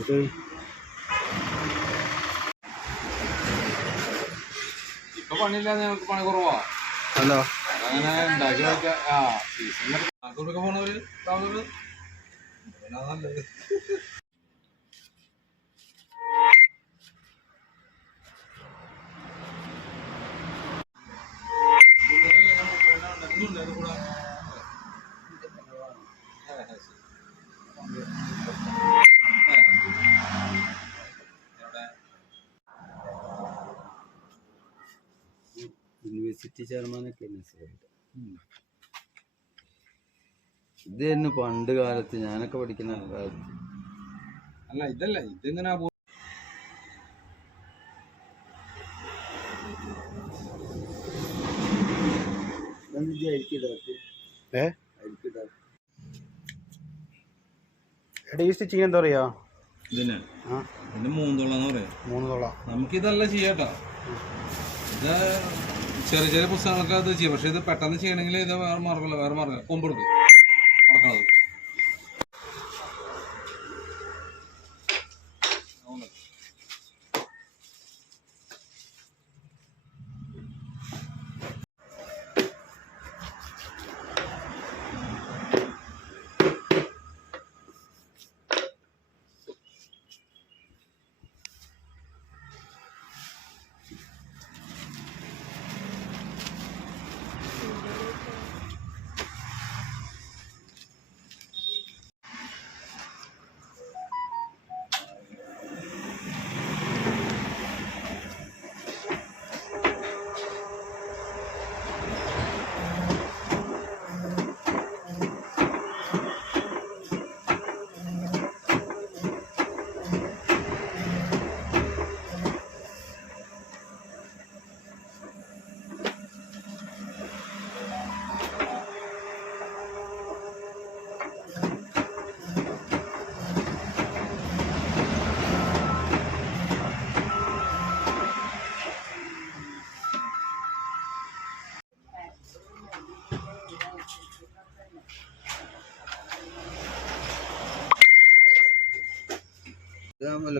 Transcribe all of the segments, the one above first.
ഇപ്പൊ പണിയില്ലാതെ ഞങ്ങൾക്ക് പണി കുറവാ. ഹലോ അങ്ങനെ ഉണ്ടാക്കി പോണവര് നല്ലത്. യൂണിവേഴ്സിറ്റി ചെയർമാനൊക്കെ ഇതായിരുന്നു പണ്ട് കാലത്ത് ഞാനൊക്കെ പഠിക്കുന്ന കാലത്ത്. അല്ല ഇതല്ല, ഇതിങ്ങനെ ഈ സ്റ്റിച്ചിങ് എന്താ പറയാ? ഇതിന് 3 തോളാന്ന് പറയാം. 3 തോള. നമുക്കിതല്ല ചെയ്യാട്ടോ. ഇത് ചെറിയ ചെറിയ പുസ്തകങ്ങൾക്ക് അത് ചെയ്യും. പക്ഷെ ഇത് പെട്ടെന്ന് ചെയ്യണമെങ്കിൽ ഇത് വേറെ മാർഗമല്ല, വേറെ മാർഗം കൊമ്പെടുക്കും മറക്കണത്.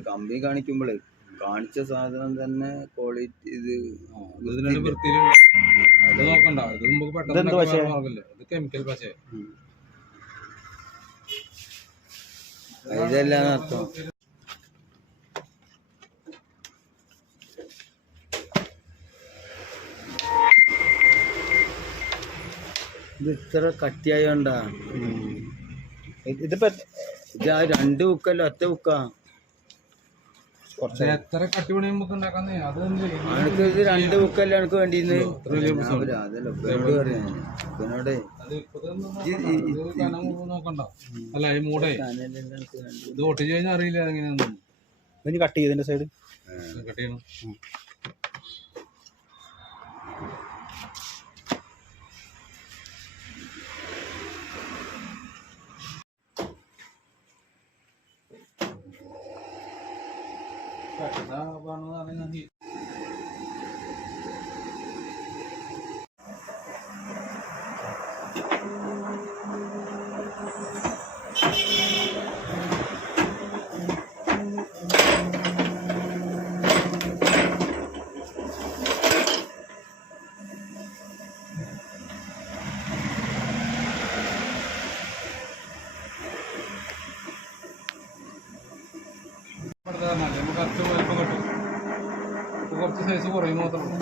കമ്പനി കാണിക്കുമ്പോഴേ കാണിച്ച സാധനം തന്നെ ക്വാളിറ്റി ഇത് നോക്കണ്ട. ഇത് നമുക്ക് പെട്ടെന്ന് കെമിക്കൽ പശ ഇതെല്ലാം അർത്ഥം. ഇത് ഇത്ര കട്ടിയായോണ്ടാ. ഇതിപ്പോ ഇത് 2 ഹുക്കല്ല, 1 ഹുക്കാ. എത്ര കട്ടി പണി നമുക്ക് ഉണ്ടാക്കാന്നേ. അത് എനിക്ക് ഇത് 2 ഹുക്കല്ല എനിക്ക് വേണ്ടിയിരുന്നത്. നോക്കണ്ട. അല്ല ഈ മൂടേ ഇത് ഒട്ടിച്ച് കഴിഞ്ഞാൽ അറിയില്ല എങ്ങനെയാന്ന്. കട്ട് ചെയ്തതിന്റെ സൈഡ് കട്ട് ചെയ്യണം. കുറച്ച് സൈസ് കുറയും മാത്രമേ.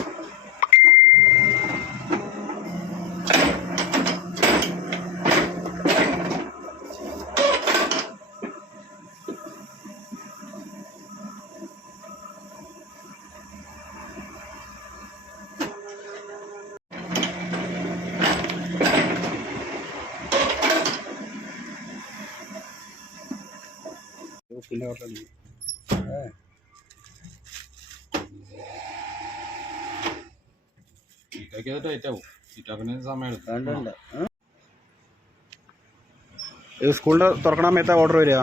ടൈറ്റ് ആവും. സമയം സ്കൂളിന്റെ തുറക്കണ സമയത്ത് ഓർഡർ വരിക.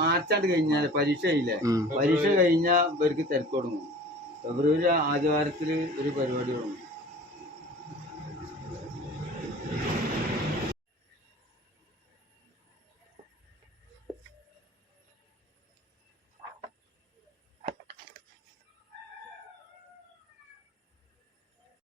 മാർച്ചാണ്ട് കഴിഞ്ഞാൽ പരീക്ഷയില്ലേ, പരീക്ഷ കഴിഞ്ഞാൽ ഇവർക്ക് തിരക്ക് തുടങ്ങും. ഫെബ്രുവരി ആദ്യ വാരത്തിൽ ഒരു പരിപാടി തുടങ്ങും.